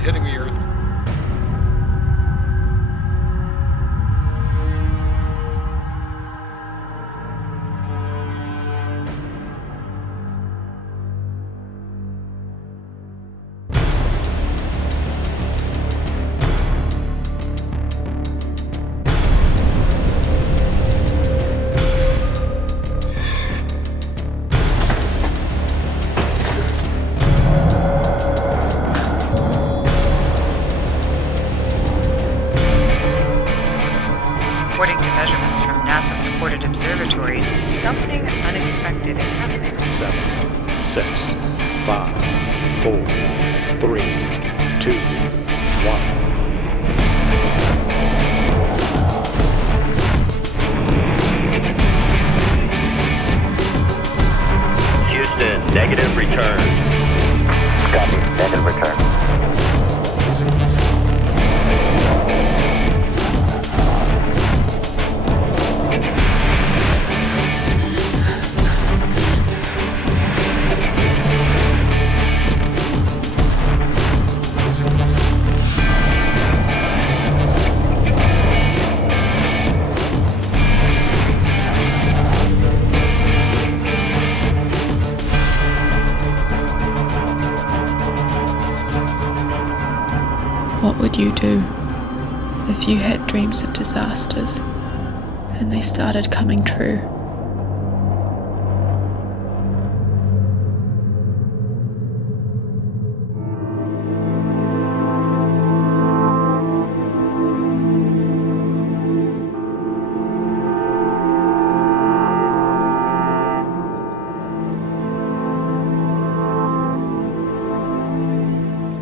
asteroid hitting the Earth. According to measurements from NASA-supported observatories, something unexpected is happening. 7, 6, 5, 4, 3, 2, 1. Houston, negative return. Copy, negative return. What would you do if you had dreams of disasters and they started coming true?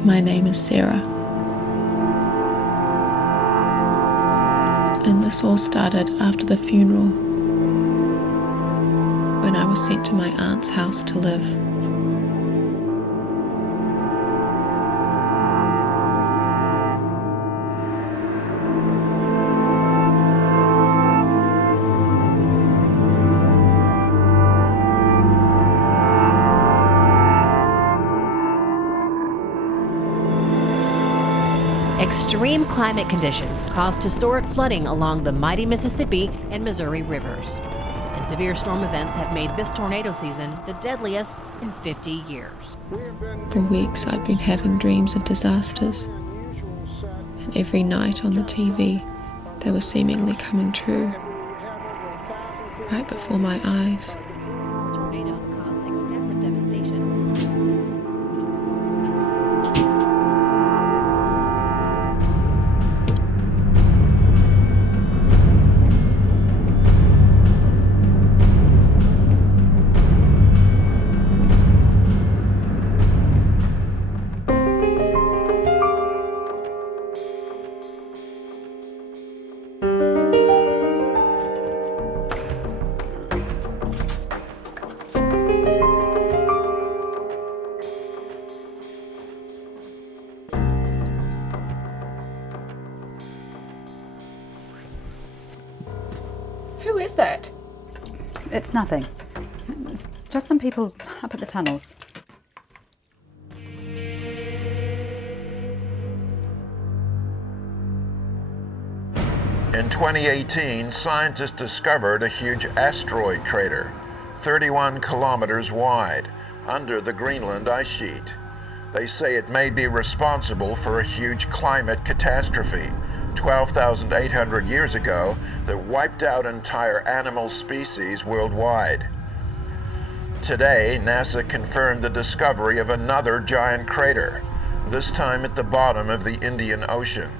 My name is Sarah. And this all started after the funeral, when I was sent to my aunt's house to live. Extreme climate conditions caused historic flooding along the mighty Mississippi and Missouri rivers. And severe storm events have made this tornado season the deadliest in 50 years. For weeks I'd been having dreams of disasters, and every night on the TV they were seemingly coming true, right before my eyes. The tornadoes caused extensive devastation. Who is that? It's nothing. It's just some people up at the tunnels. In 2018, scientists discovered a huge asteroid crater, 31 kilometers wide, under the Greenland ice sheet. They say it may be responsible for a huge climate catastrophe 12,800 years ago that wiped out entire animal species worldwide. Today, NASA confirmed the discovery of another giant crater, this time at the bottom of the Indian Ocean.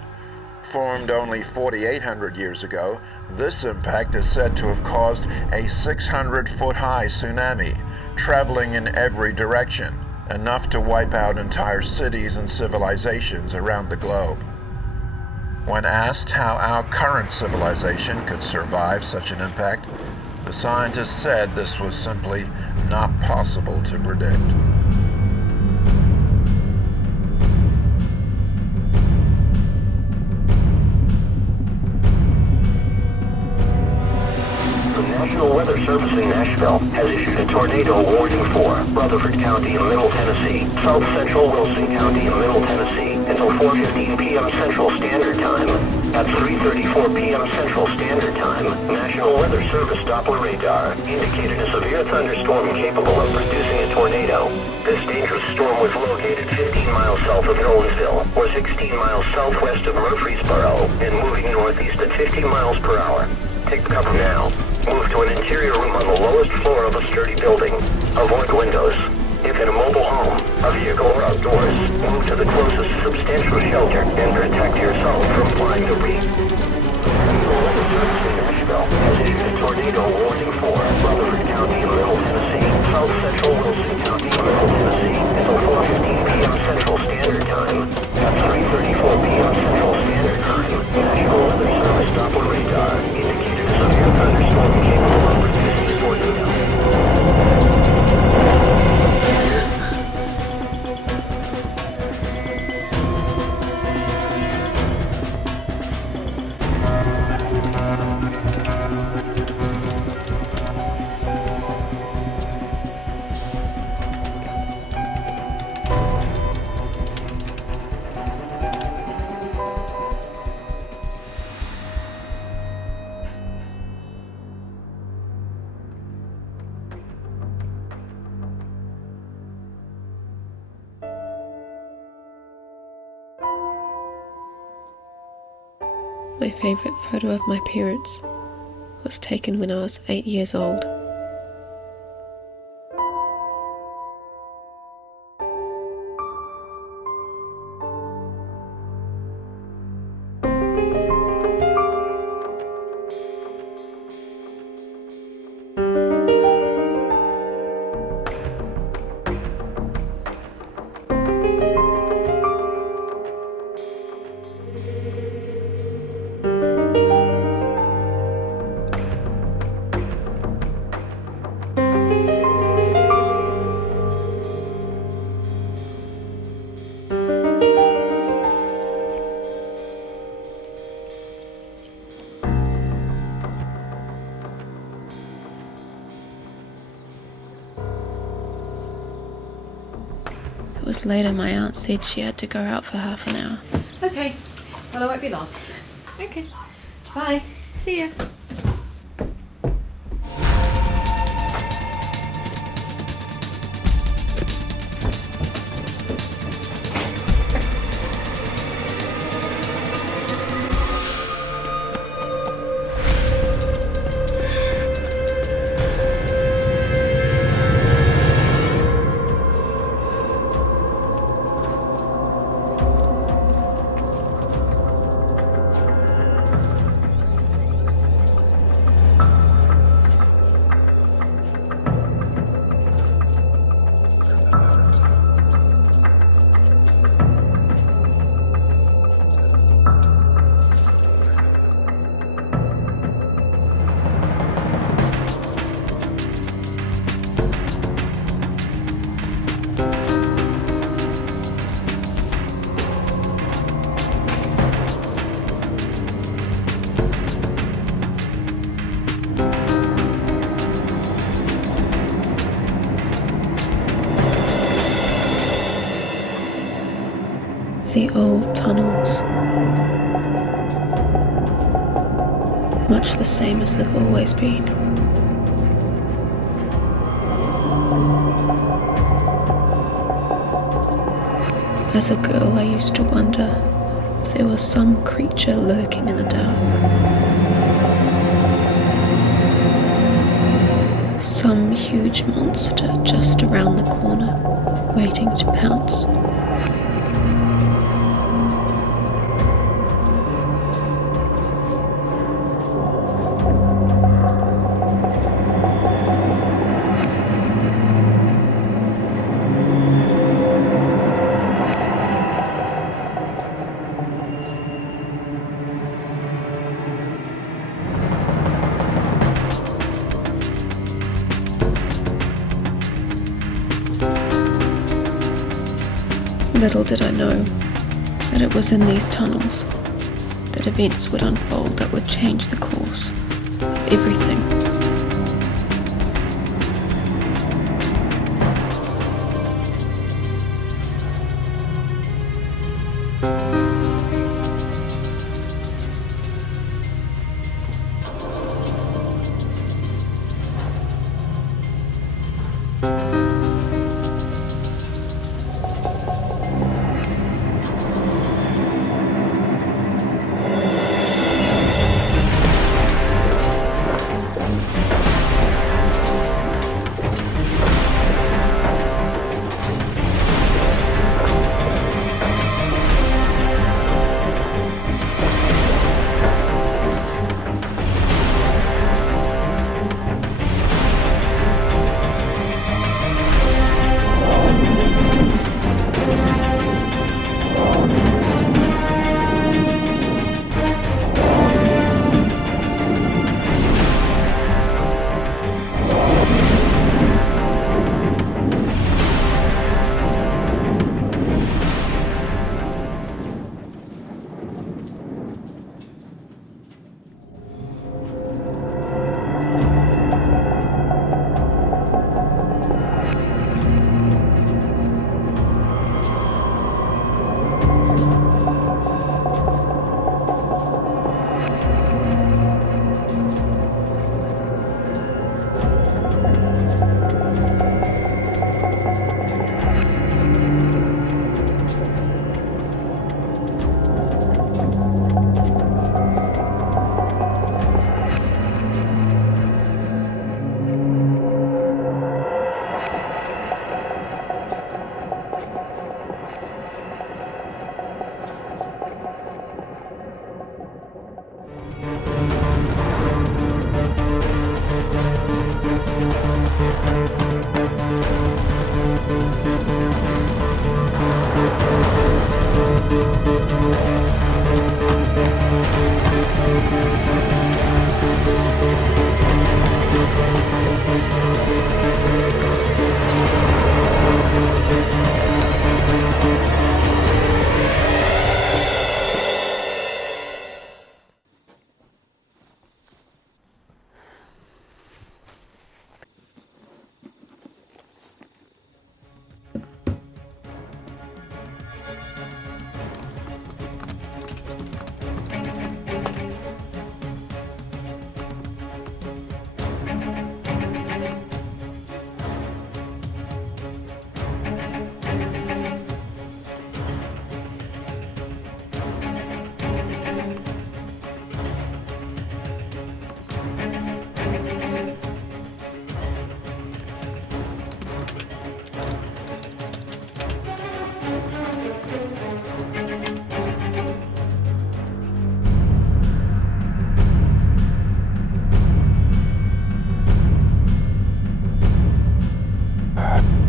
Formed only 4,800 years ago, this impact is said to have caused a 600-foot-high tsunami, traveling in every direction, enough to wipe out entire cities and civilizations around the globe. When asked how our current civilization could survive such an impact, the scientists said this was simply not possible to predict. The National Weather Service in Nashville has issued a tornado warning for Rutherford County in Middle Tennessee, South Central Wilson County in Middle Tennessee, and until 4:15 p.m. Central Standard Time. At 3:34 p.m. Central Standard Time, National Weather Service Doppler radar indicated a severe thunderstorm capable of producing a tornado. This dangerous storm was located 15 miles south of Nolensville, or 16 miles southwest of Murfreesboro, and moving northeast at 50 miles per hour. Take cover now. Move to an interior room on the lowest floor of a sturdy building. Avoid windows. If in a mobile home, a vehicle, or outdoors, move to the closest substantial shelter and protect yourself from flying debris. National Weather Service in Nashville has issued a tornado warning for Rutherford County, Middle Tennessee, South Central Wilson County, Middle Tennessee, until 4:15 p.m. Central Standard Time. At 3:34 p.m. Central Standard Time, National Weather Service Doppler radar indicated a severe thunderstorm capable of producing a tornado. My favourite photo of my parents was taken when I was 8 years old. It was later my aunt said she had to go out for half an hour. Okay. Well, I won't be long. Okay. Bye. See ya. The old tunnels, much the same as they've always been. As a girl, I used to wonder if there was some creature lurking in the dark. Some huge monster just around the corner, waiting to pounce. Little did I know that it was in these tunnels that events would unfold that would change the course of everything.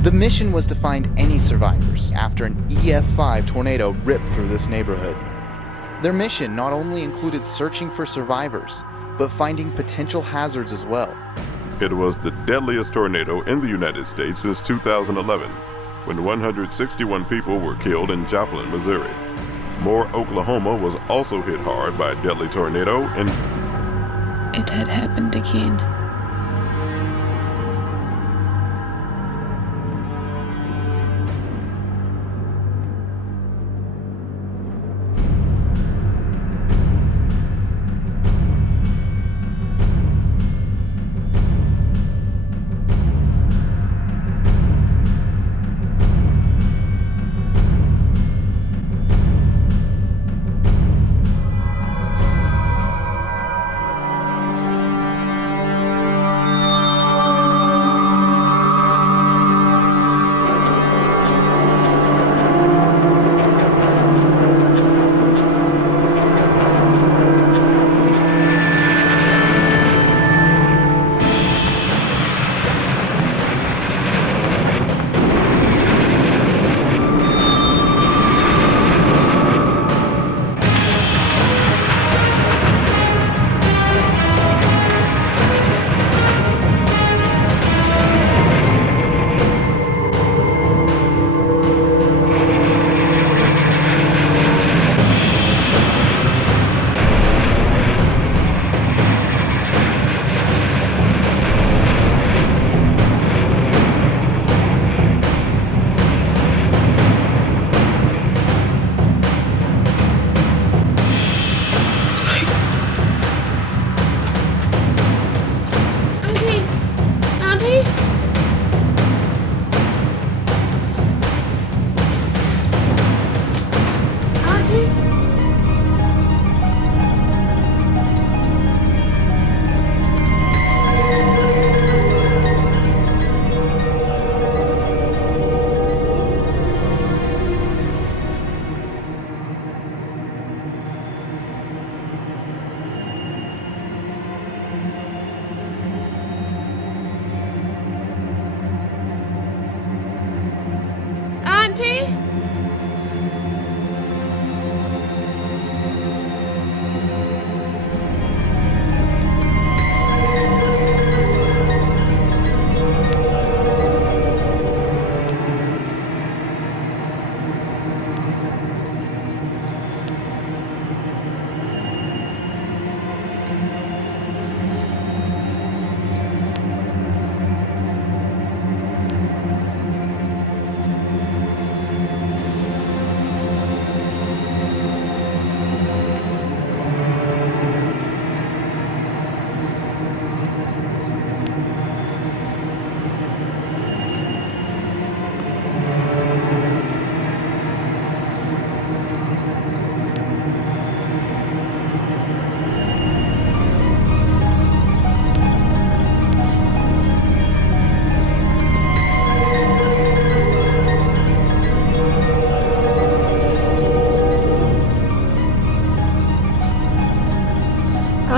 The mission was to find any survivors after an EF5 tornado ripped through this neighborhood. Their mission not only included searching for survivors, but finding potential hazards as well. It was the deadliest tornado in the United States since 2011, when 161 people were killed in Joplin, Missouri. Moore, Oklahoma was also hit hard by a deadly tornado, and It had happened again.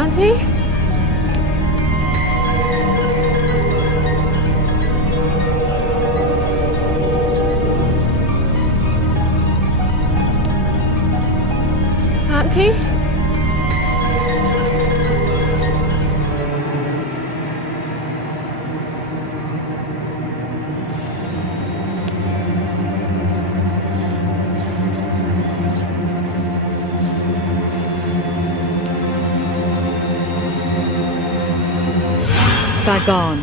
Auntie? Auntie? They're gone.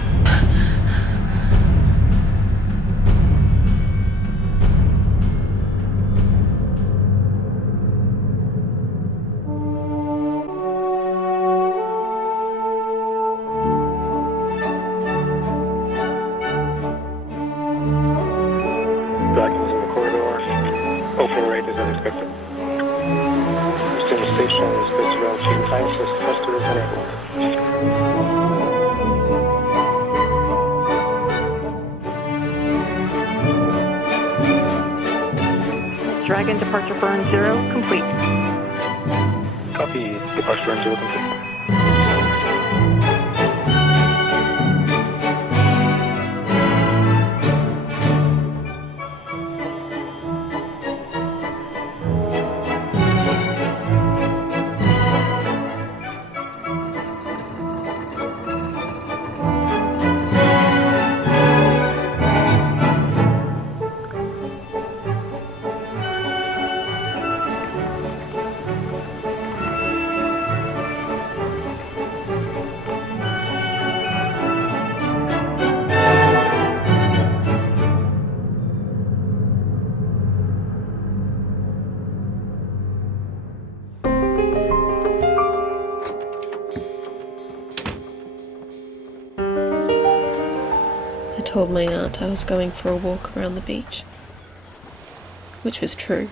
Blackness in the corridor. Open rate is unexpected. Steam station is good to go. Check time system. Cluster is enabled. Oregon departure burn 0 complete. Copy. Departure burn 0 complete. I told my aunt I was going for a walk around the beach, which was true.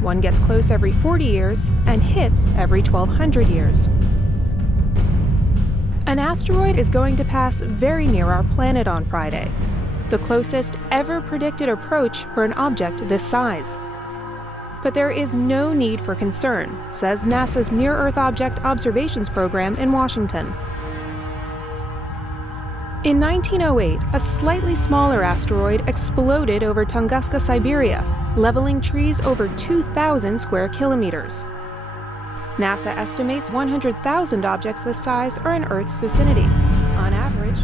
One gets close every 40 years and hits every 1,200 years. An asteroid is going to pass very near our planet on Friday, the closest ever predicted approach for an object this size. But there is no need for concern, says NASA's Near-Earth Object Observations Program in Washington. In 1908, a slightly smaller asteroid exploded over Tunguska, Siberia, leveling trees over 2,000 square kilometers. NASA estimates 100,000 objects this size are in Earth's vicinity. On average,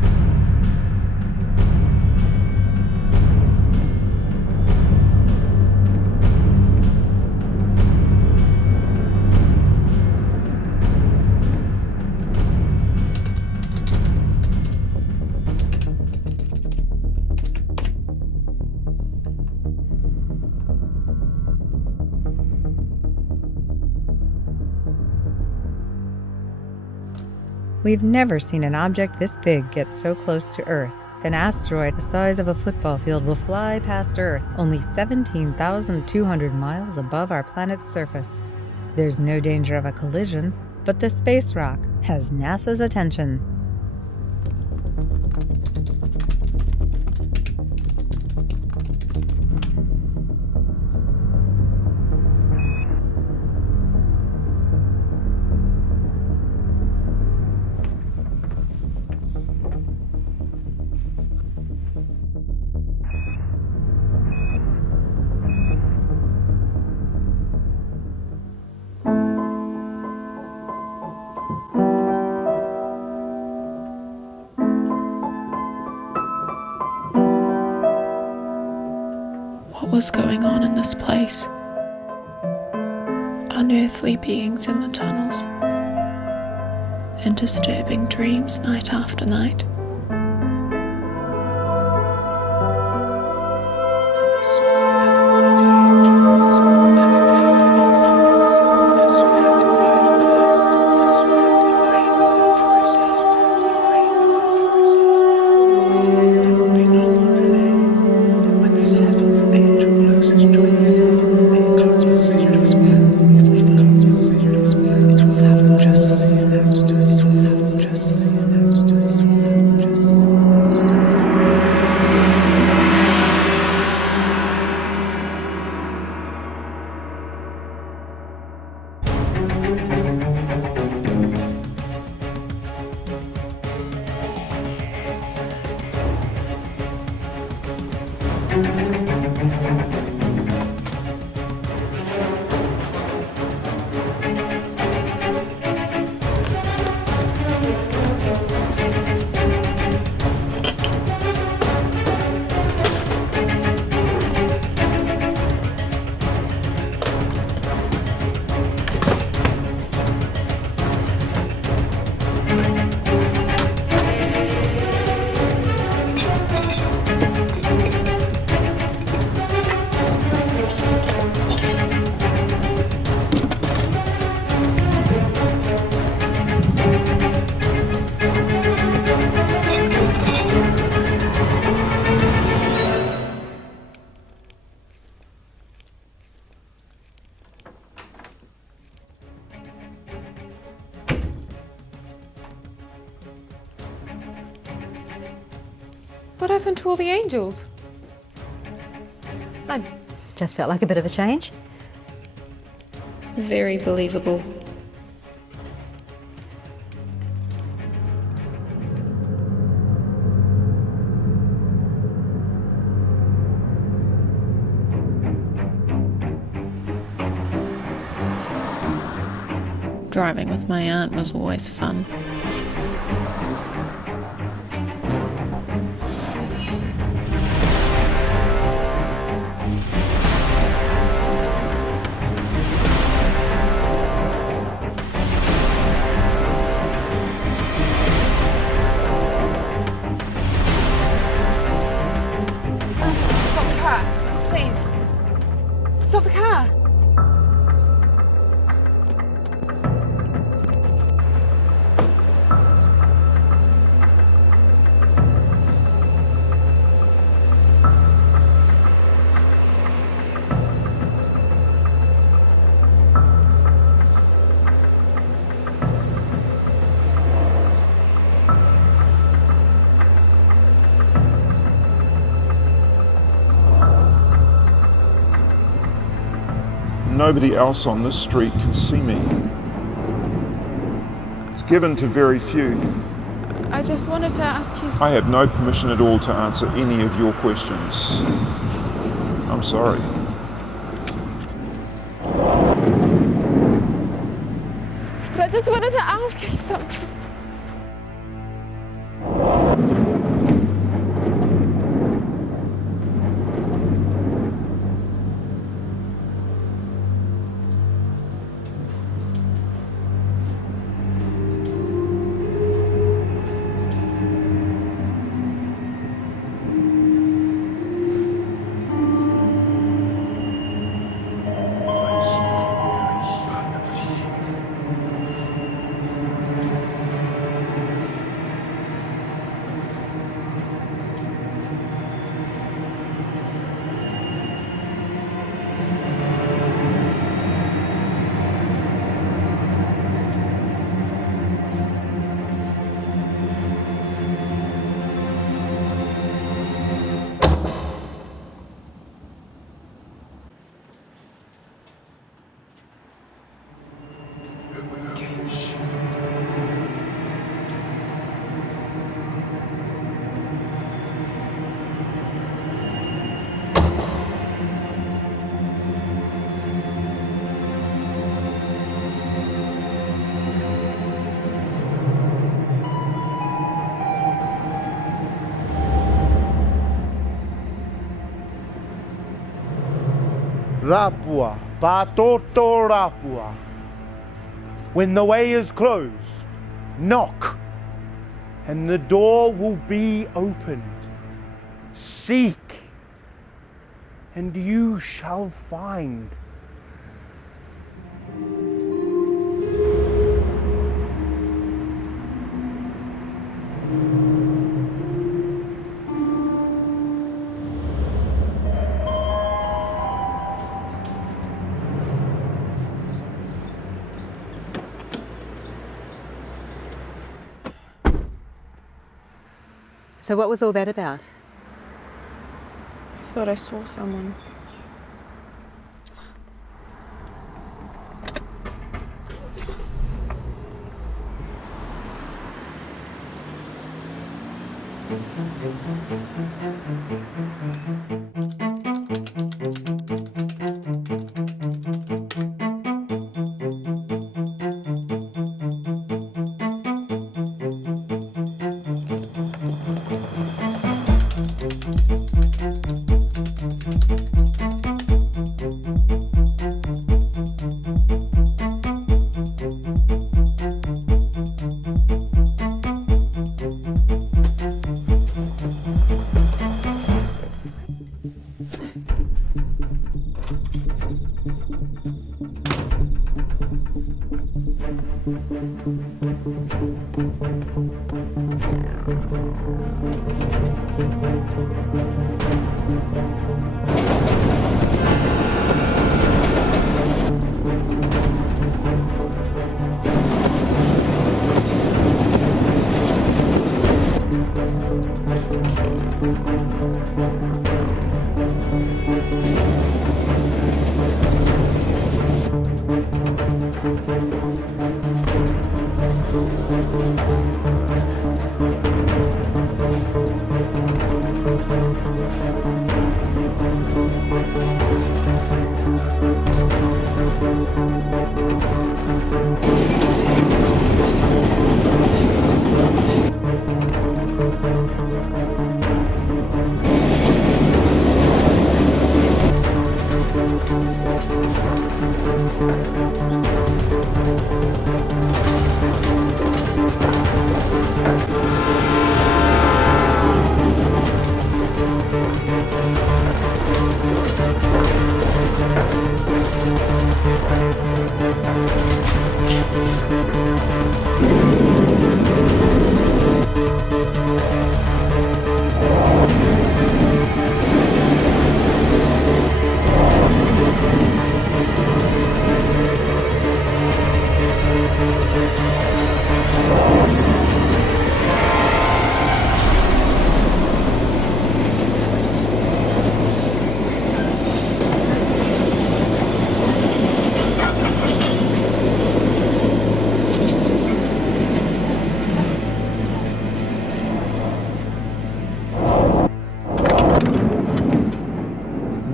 We've never seen an object this big get so close to Earth. An asteroid the size of a football field will fly past Earth, only 17,200 miles above our planet's surface. There's no danger of a collision, but the space rock has NASA's attention. What was going on in this place? Unearthly beings in the tunnels, and disturbing dreams night after night. What happened to all the angels? I just felt like a bit of a change. Very believable. Driving with my aunt was always fun. Stop the car, please. Stop the car. Nobody else on this street can see me. It's given to very few. I just wanted to ask you... I have no permission at all to answer any of your questions. I'm sorry. But I just wanted to ask you something. Rapua, Patoto Rapua. When the way is closed, knock, and the door will be opened. Seek, and you shall find. So what was all that about? I thought I saw someone.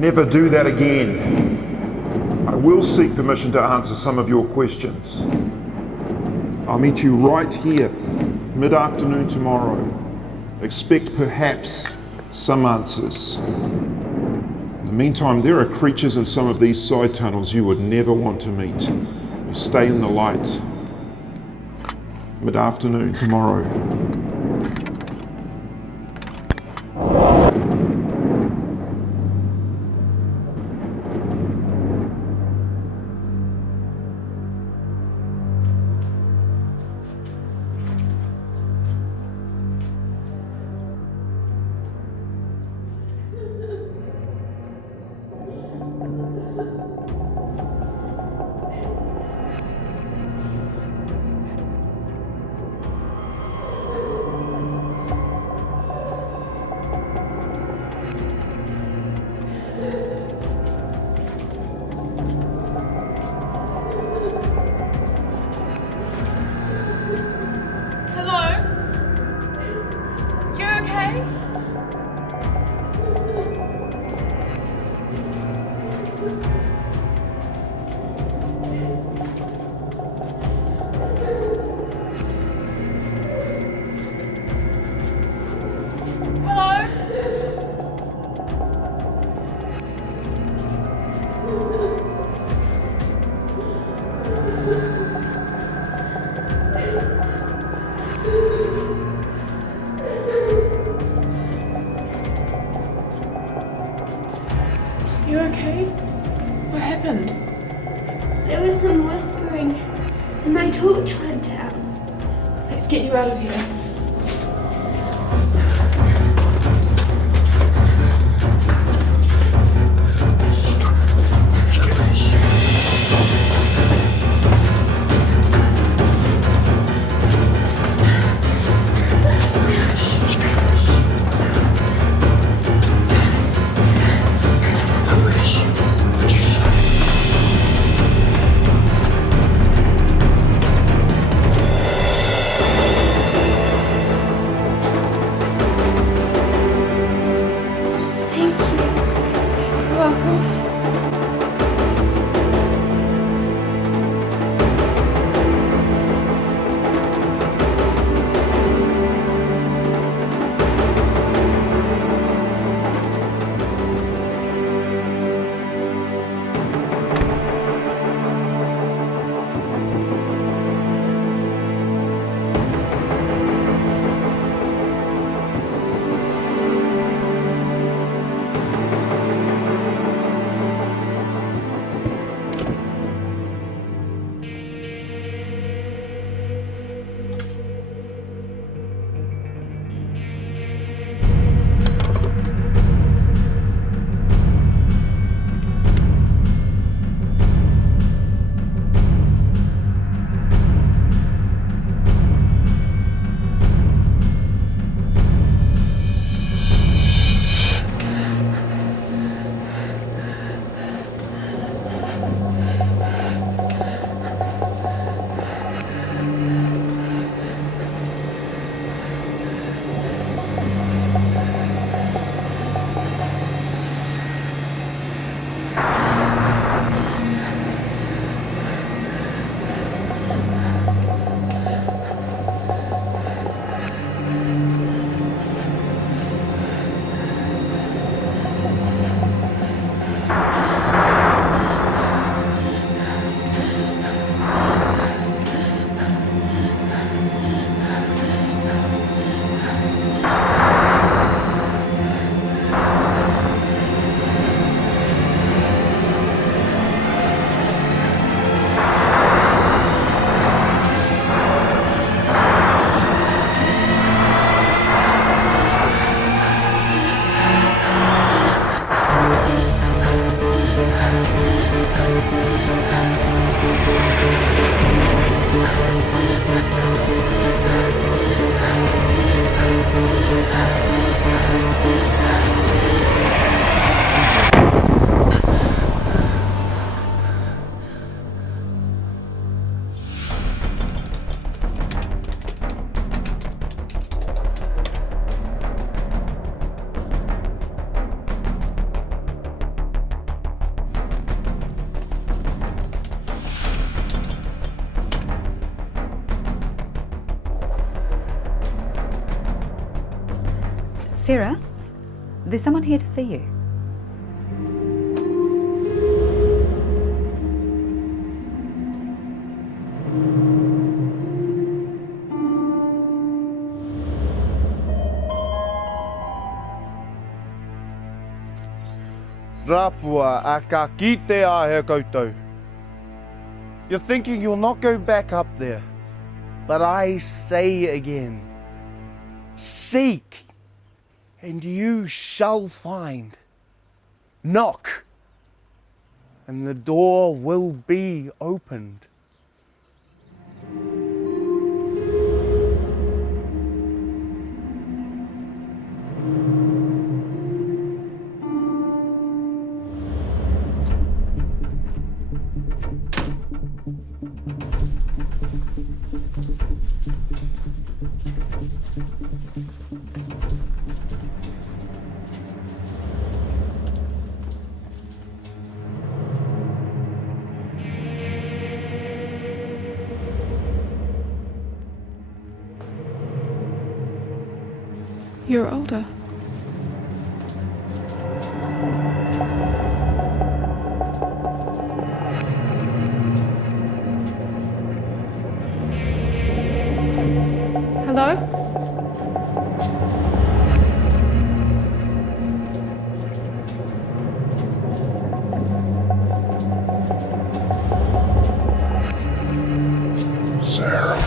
Never do that again. I will seek permission to answer some of your questions. I'll meet you right here, mid-afternoon tomorrow. Expect perhaps some answers. In the meantime, there are creatures in some of these side tunnels you would never want to meet. You stay in the light. Mid-afternoon tomorrow. get you out of here. Sarah, there's someone here to see you. Rapua a ka kite a he koutou. You're thinking you'll not go back up there. But I say again, seek and you shall find. Knock and the door will be opened. You're older. Hello? Sarah.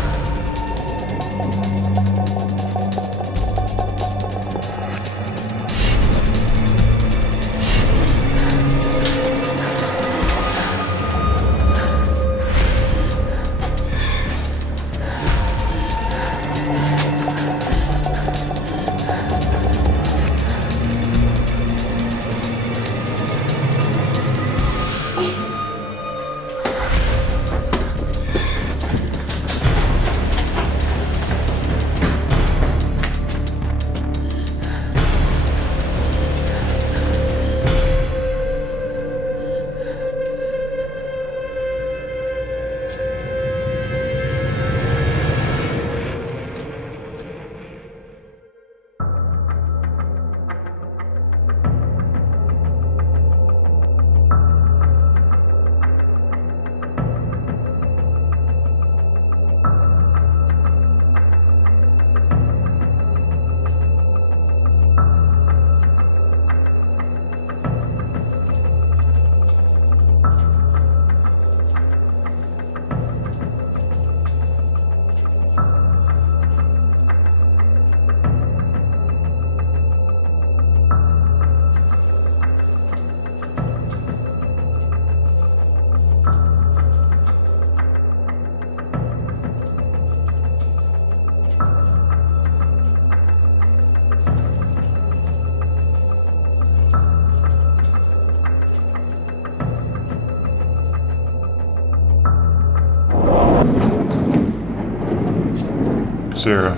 Sarah,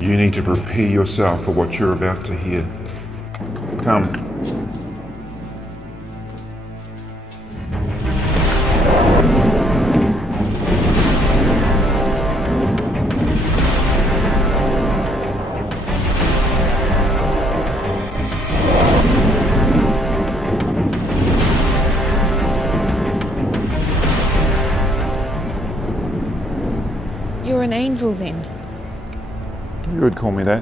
you need to prepare yourself for what you're about to hear. Come. You're an angel then? You would call me that.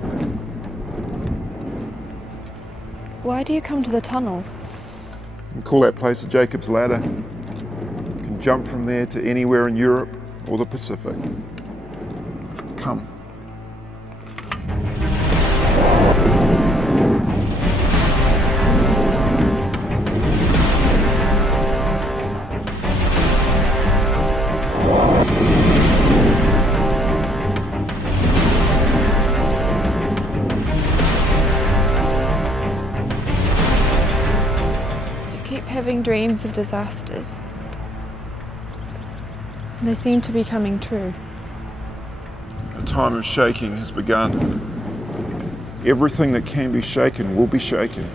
Why do you come to the tunnels? We call that place a Jacob's Ladder. You can jump from there to anywhere in Europe or the Pacific. Come. Having dreams of disasters. They seem to be coming true. A time of shaking has begun. Everything that can be shaken will be shaken.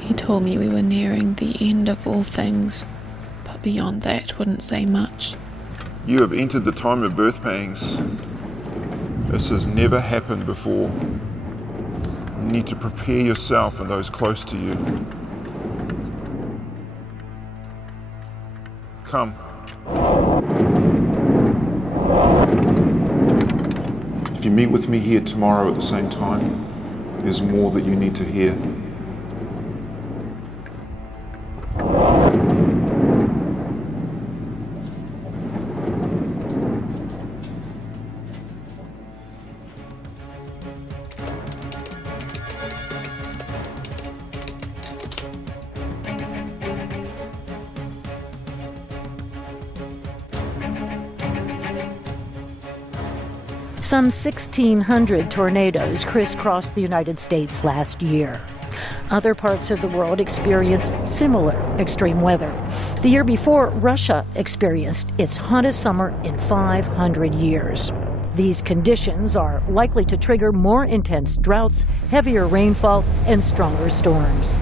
He told me we were nearing the end of all things, but beyond that wouldn't say much. You have entered the time of birth pangs. This has never happened before. You need to prepare yourself and those close to you. Come. If you meet with me here tomorrow at the same time, there's more that you need to hear. Some 1,600 tornadoes crisscrossed the United States last year. Other parts of the world experienced similar extreme weather. The year before, Russia experienced its hottest summer in 500 years. These conditions are likely to trigger more intense droughts, heavier rainfall, and stronger storms.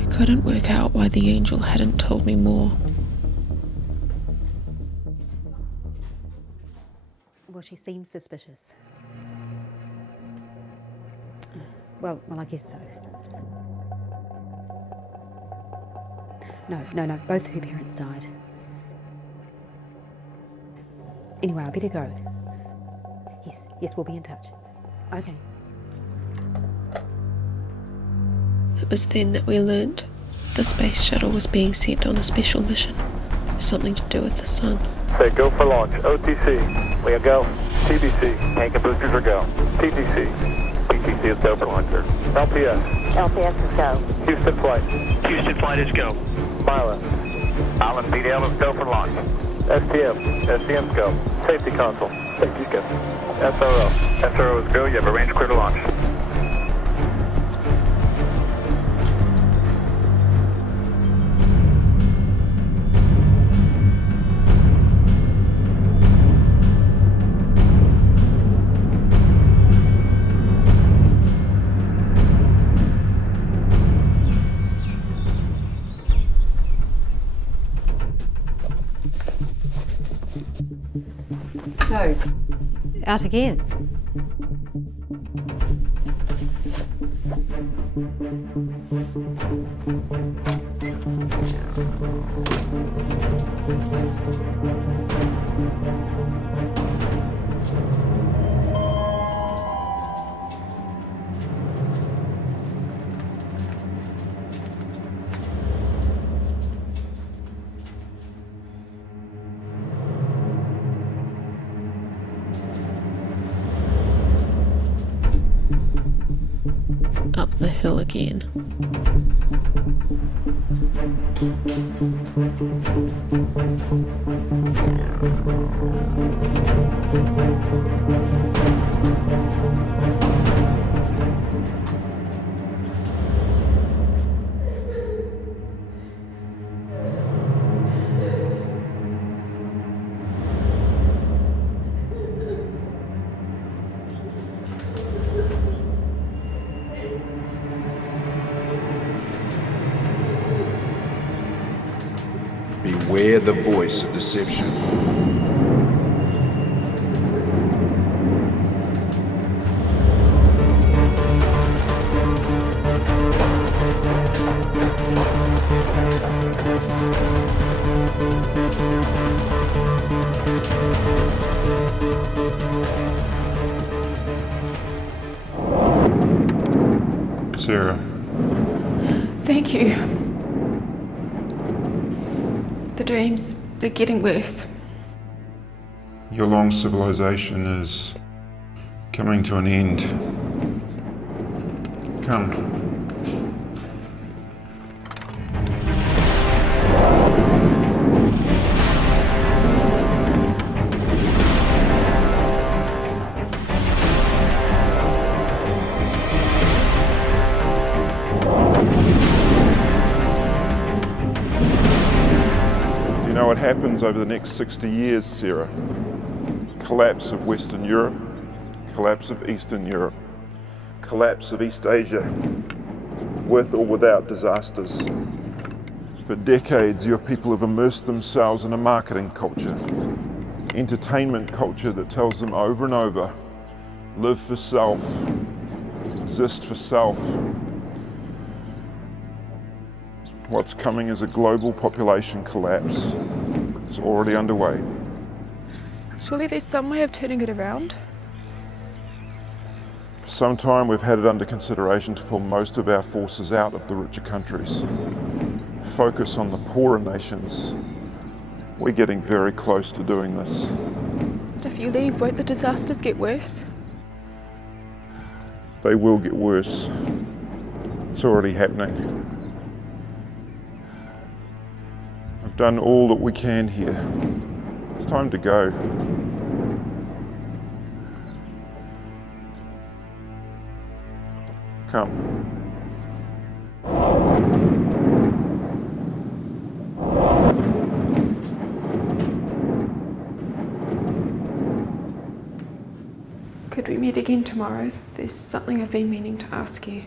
I couldn't work out why the angel hadn't told me more. Well, she seems suspicious. Well, I guess so. No, both her parents died. Anyway, I better go. Yes, we'll be in touch. Okay. It was then that we learnt the space shuttle was being sent on a special mission. Something to do with the sun. Say go for launch. OTC. We go. TBC. Tank and boosters are go. TTC. PTC is go for launch, sir. LPS. LPS is go. Houston flight. Houston flight is go. Mila. Island PDL is go for launch. STM. STM's go. Safety console. Safety go. SRO. SRO is go. You have a range clear to launch. So, out again. Up the hill again. Beware the voice of deception. Sarah. Thank you. The dreams, they're getting worse. Your long civilization is coming to an end. Come. What happens over the next 60 years, Sarah? Collapse of Western Europe, collapse of Eastern Europe, collapse of East Asia, with or without disasters. For decades, your people have immersed themselves in a marketing culture, entertainment culture that tells them over and over, live for self, exist for self. What's coming is a global population collapse. It's already underway. Surely there's some way of turning it around? For some time we've had it under consideration to pull most of our forces out of the richer countries. Focus on the poorer nations. We're getting very close to doing this. But if you leave, won't the disasters get worse? They will get worse. It's already happening. We've done all that we can here. It's time to go. Come. Could we meet again tomorrow? There's something I've been meaning to ask you.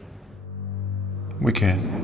We can.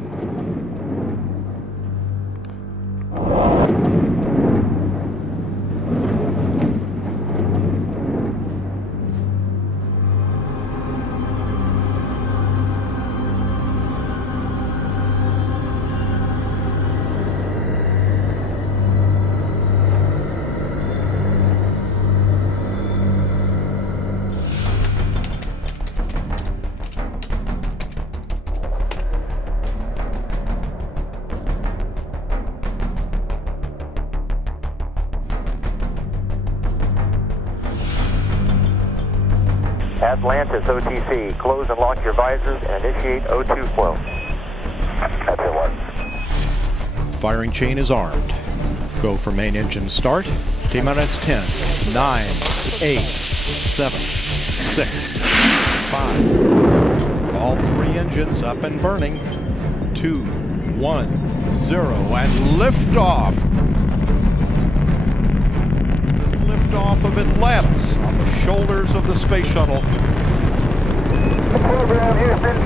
Atlantis OTC, close and lock your visors and initiate O2 flow. That's it, one. Firing chain is armed. Go for main engine start. T-minus 10, 9, 8, 7, 6, 5. All three engines up and burning. 2, 1, 0, and liftoff. Liftoff of Atlantis on the shoulders of the space shuttle. Program, Houston.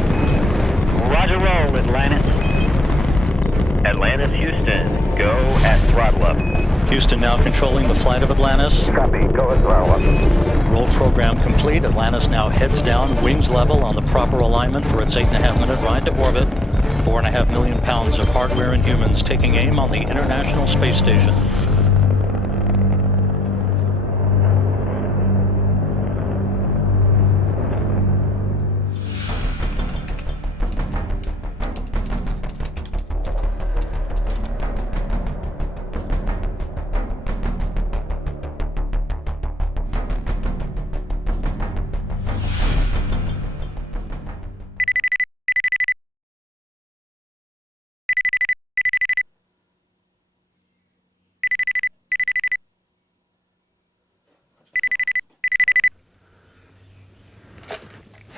Roger, roll, Atlantis. Atlantis, Houston, go at throttle up. Houston now controlling the flight of Atlantis. Copy, go at throttle up. Roll program complete. Atlantis now heads down, wings level on the proper alignment for its 8.5-minute ride to orbit. 4.5 million pounds of hardware and humans taking aim on the International Space Station.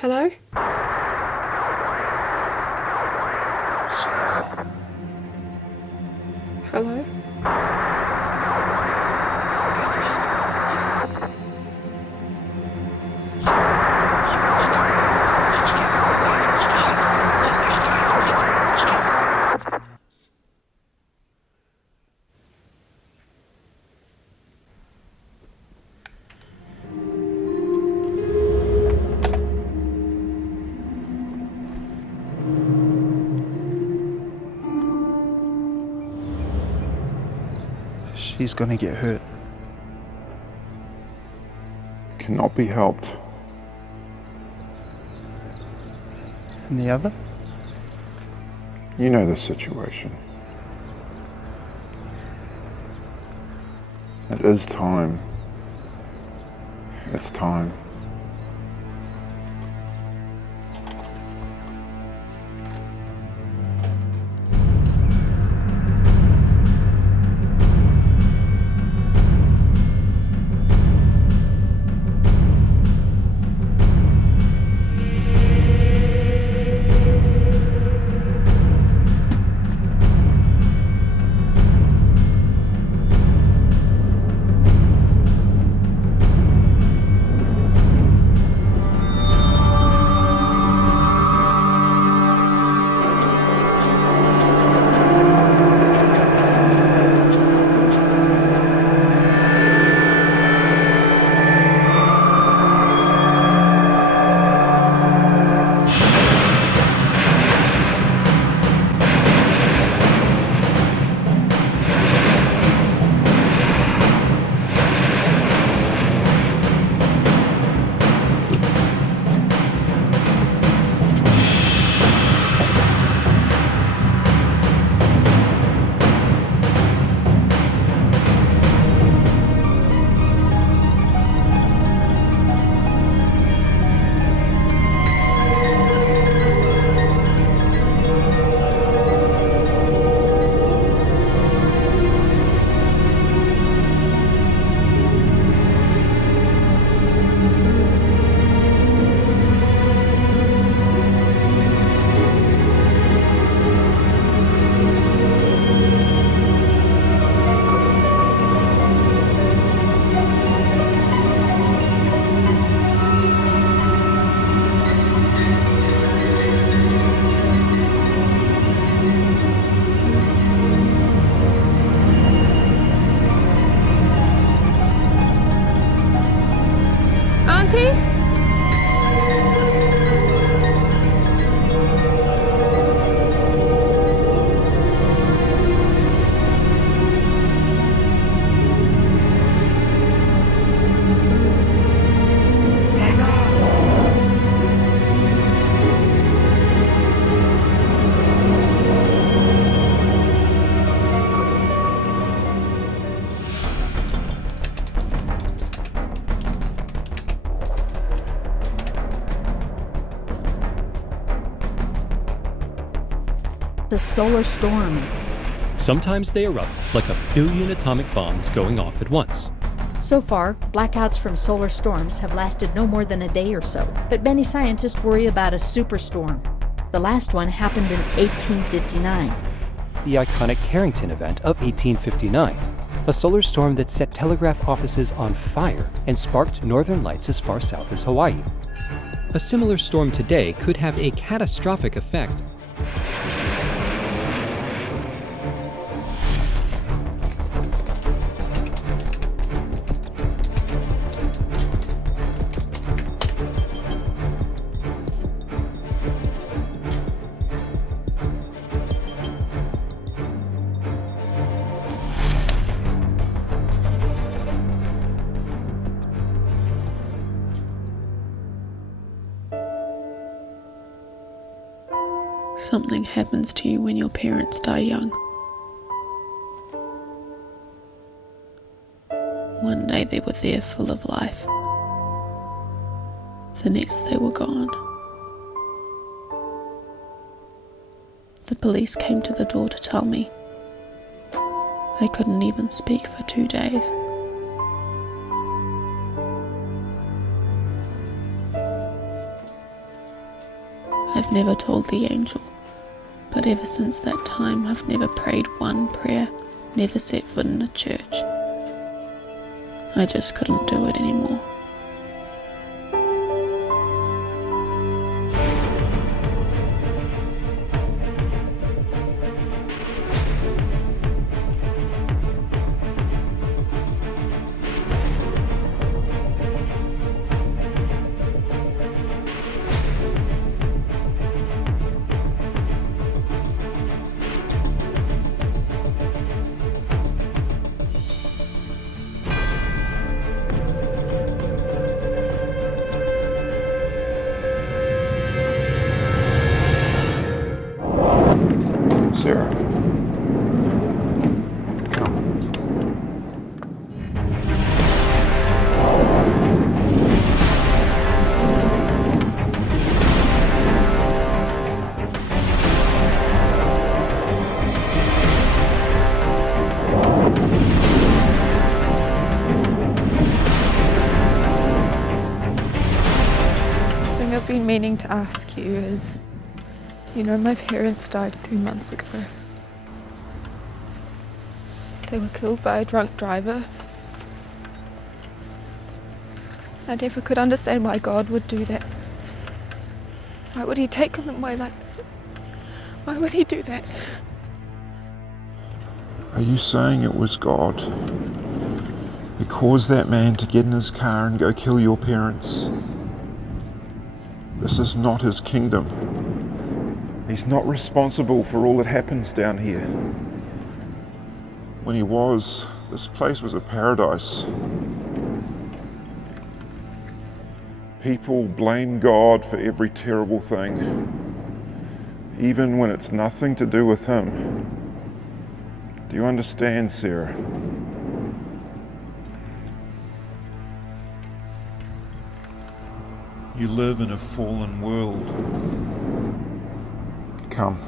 Hello? Hello? She's gonna get hurt. Cannot be helped. And the other? You know the situation. It is time. It's time. A solar storm. Sometimes they erupt like a billion atomic bombs going off at once. So far, blackouts from solar storms have lasted no more than a day or so, but many scientists worry about a superstorm. The last one happened in 1859. The iconic Carrington event of 1859, a solar storm that set telegraph offices on fire and sparked northern lights as far south as Hawaii. A similar storm today could have a catastrophic effect. Something happens to you when your parents die young. One day they were there full of life. The next they were gone. The police came to the door to tell me. I couldn't even speak for 2 days. never told the angel, but ever since that time I've never prayed one prayer, never set foot in a church. I just couldn't do it anymore. Sarah. The thing I've been meaning to ask you is, my parents died 3 months ago. They were killed by a drunk driver. I never could understand why God would do that. Why would he take them away like that? Why would he do that? Are you saying it was God who caused that man to get in his car and go kill your parents? This is not his kingdom. He's not responsible for all that happens down here. When he was, this place was a paradise. People blame God for every terrible thing, even when it's nothing to do with him. Do you understand, Sarah? You live in a fallen world. Come.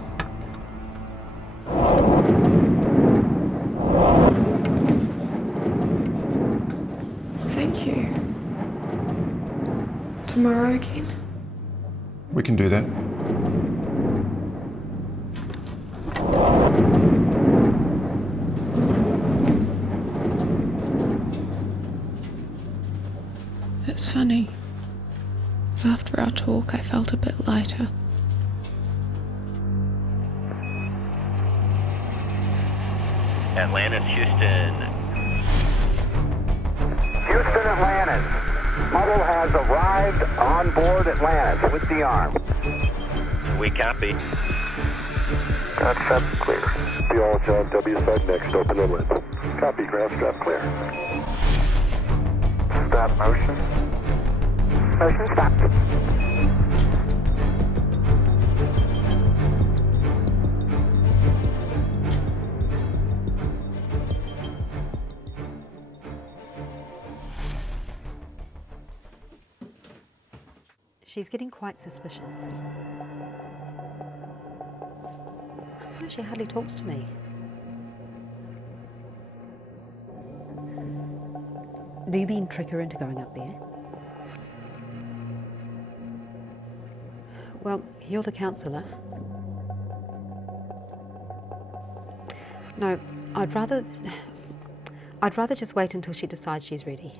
Thank you. Tomorrow again? We can do that. It's funny. After our talk, I felt a bit lighter. Atlantis, Houston. Houston, Atlantis. Hubble has arrived on board Atlantis with the arm. We copy. Ground strap clear. The all John W side next, open inlet. Copy, ground strap clear. Stop motion. Motion stopped. She's getting quite suspicious. No, she hardly talks to me. Do you mean trick her into going up there? Well, you're the counsellor. No, I'd rather just wait until she decides she's ready.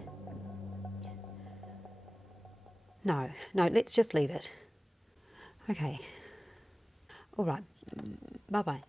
No, let's just leave it. Okay. All right. Bye-bye.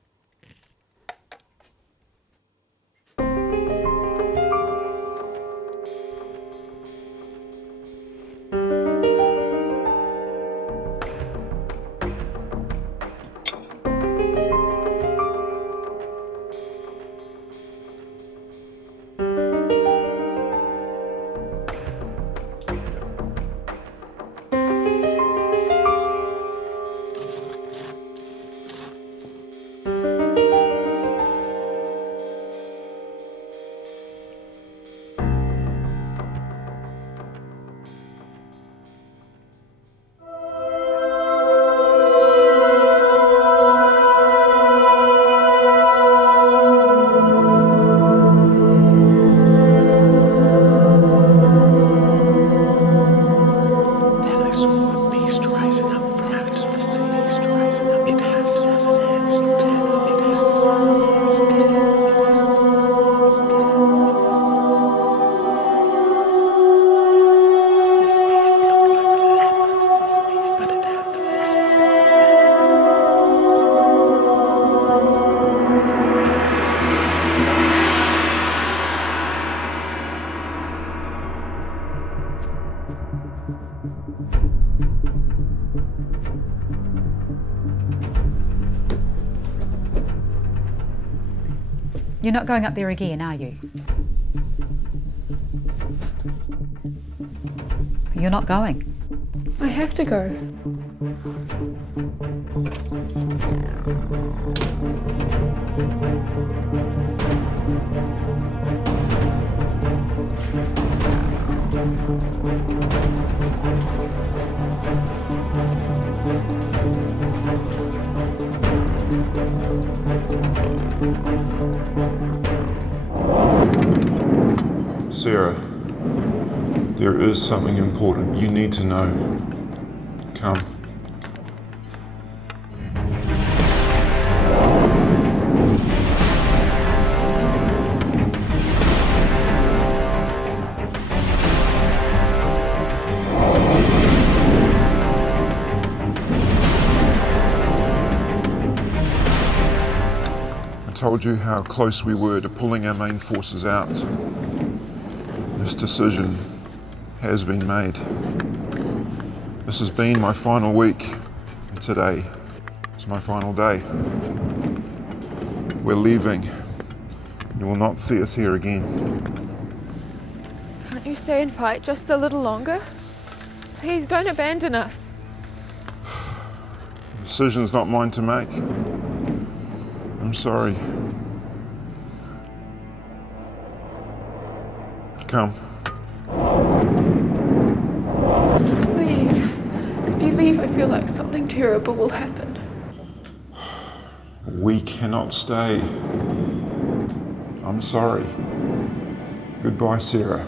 You're not going up there again, are you? You're not going. I have to go. Sarah, there is something important you need to know. Come. I told you how close we were to pulling our main forces out. This decision has been made. This has been my final week, and today is my final day. We're leaving. You will not see us here again. Can't you stay and fight just a little longer? Please don't abandon us. The decision's not mine to make. I'm sorry. Come. Please. If you leave, I feel like something terrible will happen. We cannot stay. I'm sorry. Goodbye, Sarah.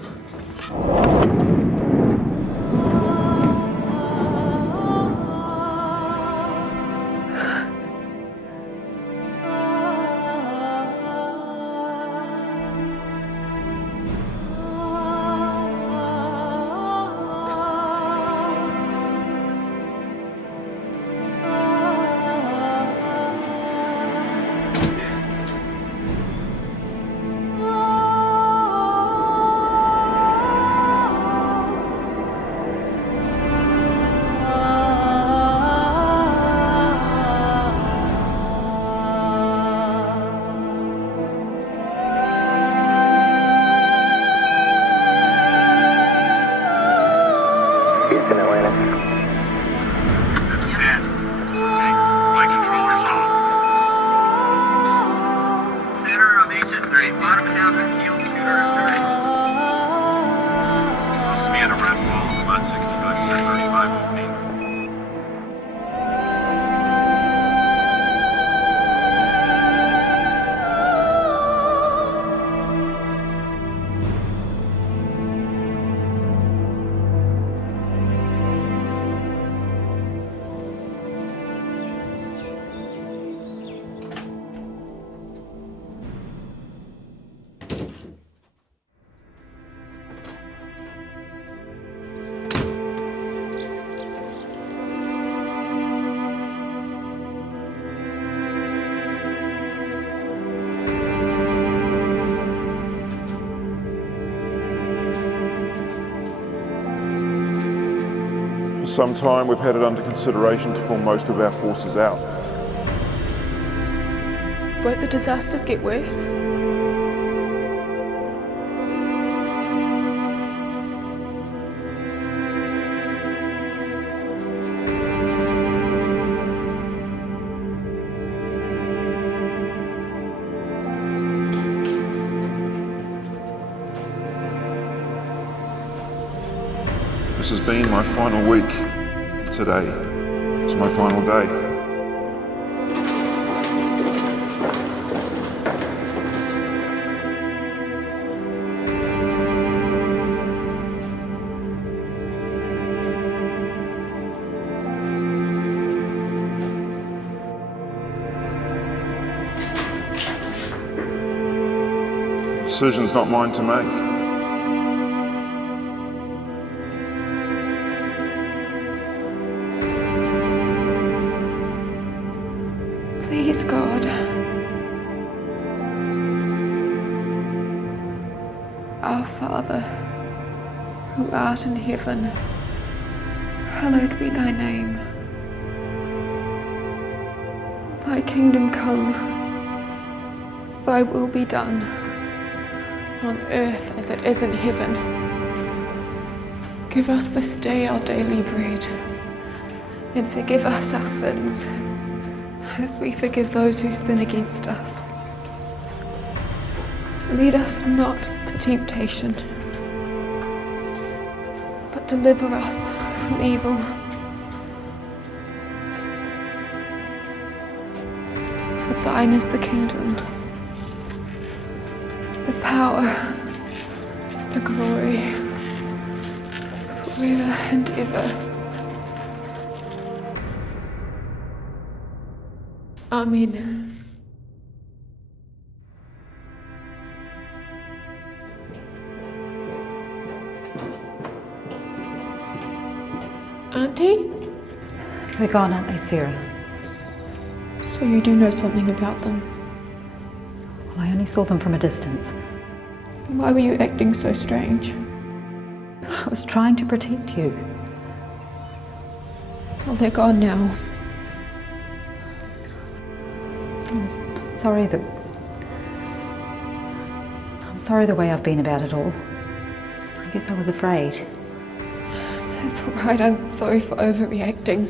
For some time, we've had it under consideration to pull most of our forces out. Won't the disasters get worse? This has been my final week. Today is my final day. The decision's not mine to make. Please, God. Our Father, who art in heaven, hallowed be thy name. Thy kingdom come, Thy will be done, on earth as it is in heaven. Give us this day our daily bread, and forgive us our sins, as we forgive those who sin against us. Lead us not to temptation, but deliver us from evil. For thine is the kingdom, the power, the glory, forever and ever. Amen. Auntie? They're gone, aren't they, Sarah? So you do know something about them? Well, I only saw them from a distance. Why were you acting so strange? I was trying to protect you. Well, they're gone now. I'm sorry the way I've been about it all. I guess I was afraid. That's all right. I'm sorry for overreacting.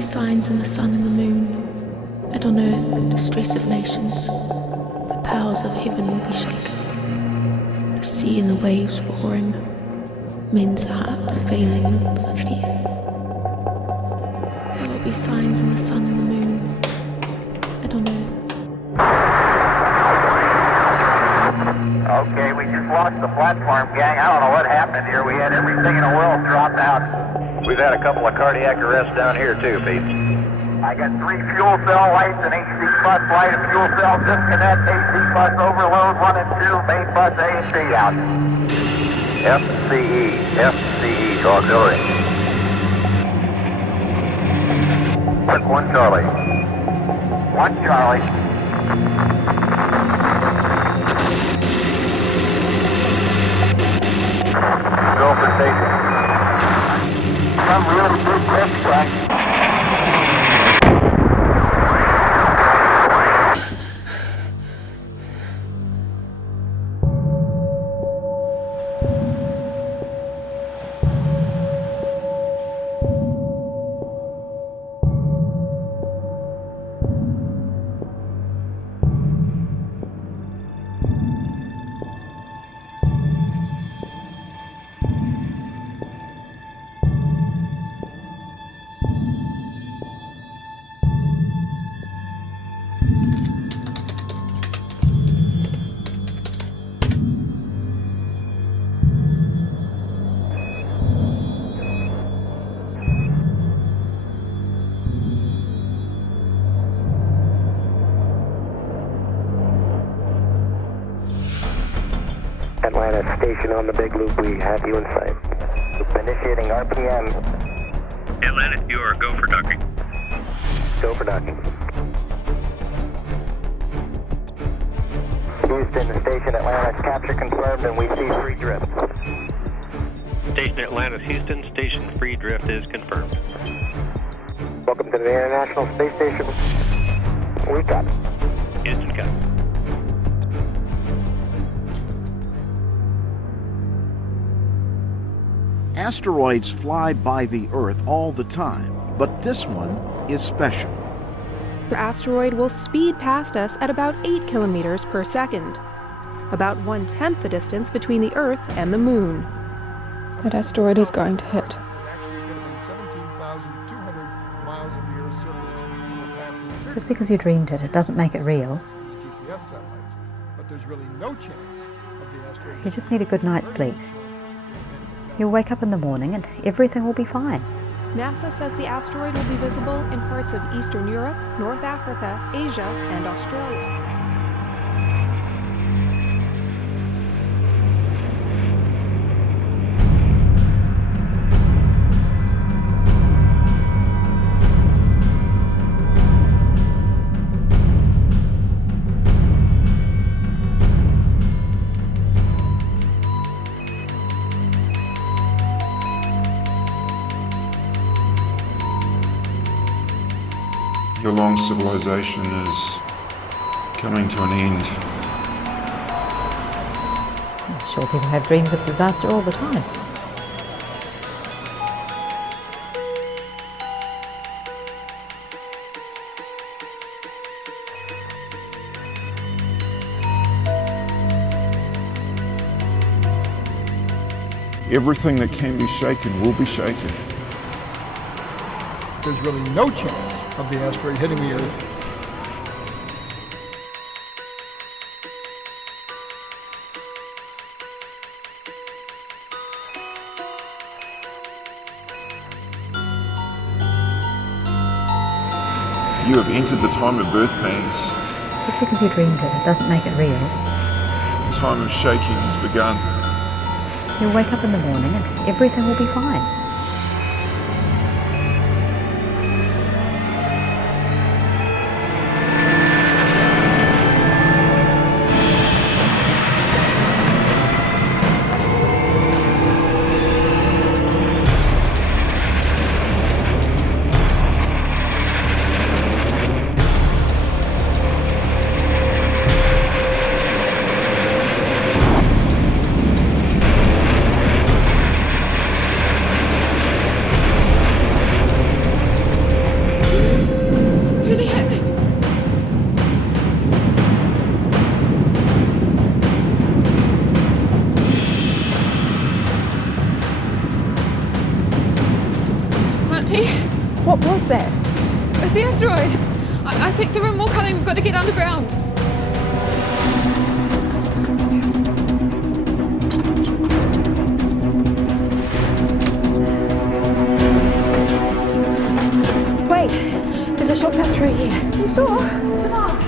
Signs in the sun and the moon, and on earth distress of nations. The powers of heaven will be shaken, the sea and the waves roaring, men's hearts failing them for fear. There will be signs in the sun and the moon, and on earth. Okay, we just lost the platform, gang. I don't know what happened here. We had everything in the world drop out. We've had a couple of cardiac arrests down here too, Pete. I got 3 fuel cell lights, an AC bus light, a fuel cell disconnect, AC bus overload, 1 and 2, main bus A and B out. FCE to auxiliary. Quick 1 Charlie. 1 Charlie. Go for station. Some really big test track. Atlanta station on the big loop, we have you in sight. Initiating RPM. Atlanta, you are go for docking. Go for docking. Houston, Station Atlantis, capture confirmed, and we see free drift. Station Atlantis, Houston, station free drift is confirmed. Welcome to the International Space Station. We got it. Houston, got it. Asteroids fly by the Earth all the time, but this one is special. The asteroid will speed past us at about 8 kilometers per second, about 1/10 the distance between the Earth and the Moon. That asteroid is going to hit. Just because you dreamed it, it doesn't make it real. You just need a good night's sleep. You'll wake up in the morning and everything will be fine. NASA says the asteroid will be visible in parts of Eastern Europe, North Africa, Asia, and Australia. Your long civilization is coming to an end. I'm sure people have dreams of disaster all the time. Everything that can be shaken will be shaken. There's really no chance of the asteroid hitting the Earth. You have entered the time of birth pains. Just because you dreamed it, it doesn't make it real. The time of shaking has begun. You'll wake up in the morning and everything will be fine. What was that? It was the asteroid. I think there are more coming. We've got to get underground. Wait, there's a shortcut through here. You saw? Come on.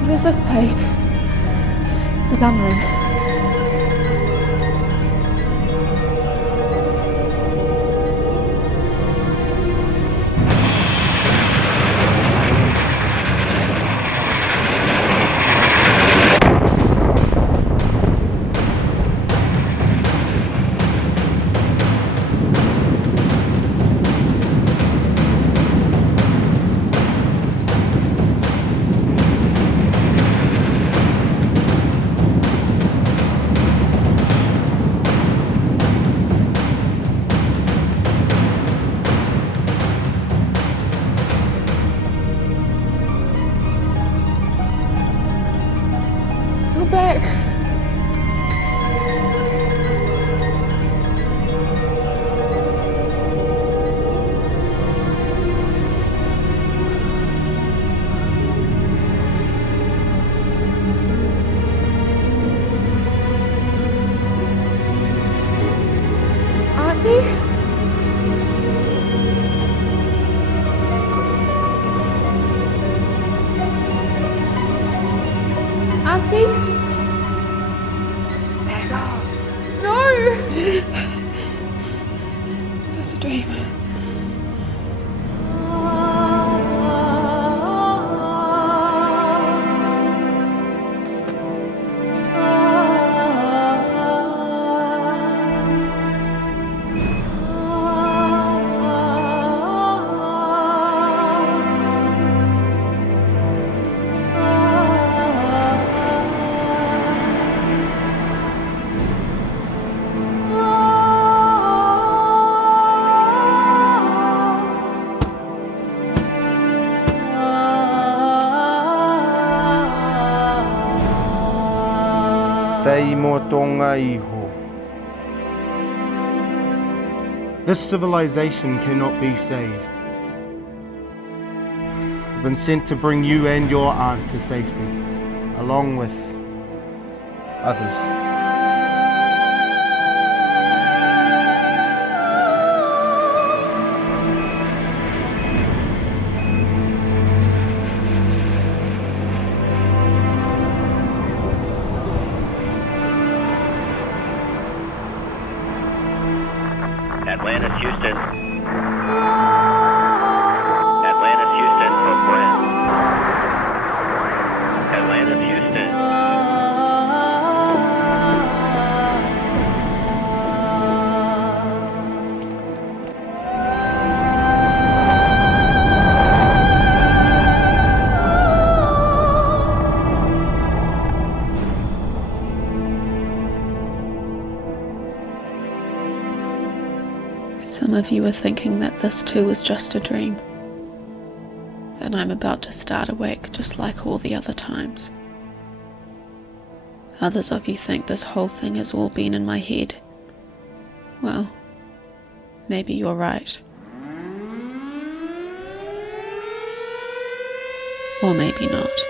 What is this place? It's the gun room. Tei mo tonga iho. This civilization cannot be saved. I've been sent to bring you and your aunt to safety, along with others. Atlantis, Houston. Atlantis, Houston for Brent. Atlantis, Houston. Some of you are thinking that this too is just a dream, that I'm about to start awake just like all the other times. Others of you think this whole thing has all been in my head. Well, maybe you're right. Or maybe not.